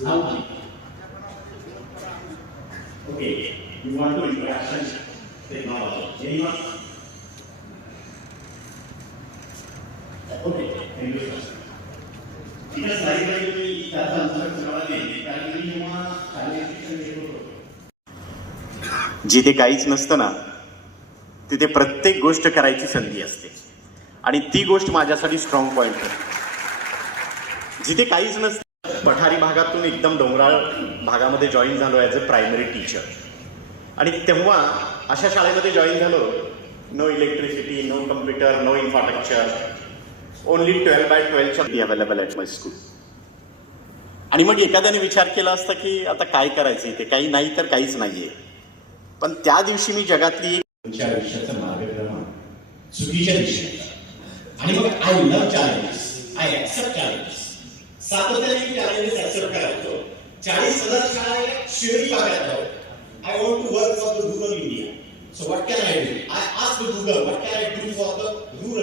Okay, you want to interaction technology. Anyone? Okay, thank you, sir. Because library त्याचा answer तुम्हाला देईल कारण मी जेव्हा शालेय शिक्षण घेत होतो जिथे काहीच नसतं ना तिथे प्रत्येक गोष्ट करायची संधी असते आणि ती गोष्ट माझ्यासाठी स्ट्रॉंग पॉईंट आहे. जिथे काहीच नसतं पठारी भागातून एकदम डोंगराळ भागामध्ये जॉईन झालो ॲज अ प्रायमरी टीचर आणि तेव्हा अशा शाळेमध्ये जॉईन झालो. No electricity, no computer, no infrastructure, only 12x12 available at my school. आणि मग एखाद्याने विचार केला असता की आता काय करायचं इथे, काही नाही तर काहीच नाही आहे. पण त्या दिवशी मी जगातली तुमच्या आयुष्याचा मार्गक्रमण चुकीच्या दिशेने आणि मग I love challenges, I accept challenges. सातत्याने चॅलेंजेस ऍक्सेप्ट करायचो. 40,000 शाळा शहरी भागात आहोत. I want to work for the rural India. So what can I do? I ask the Google what can I do for the rural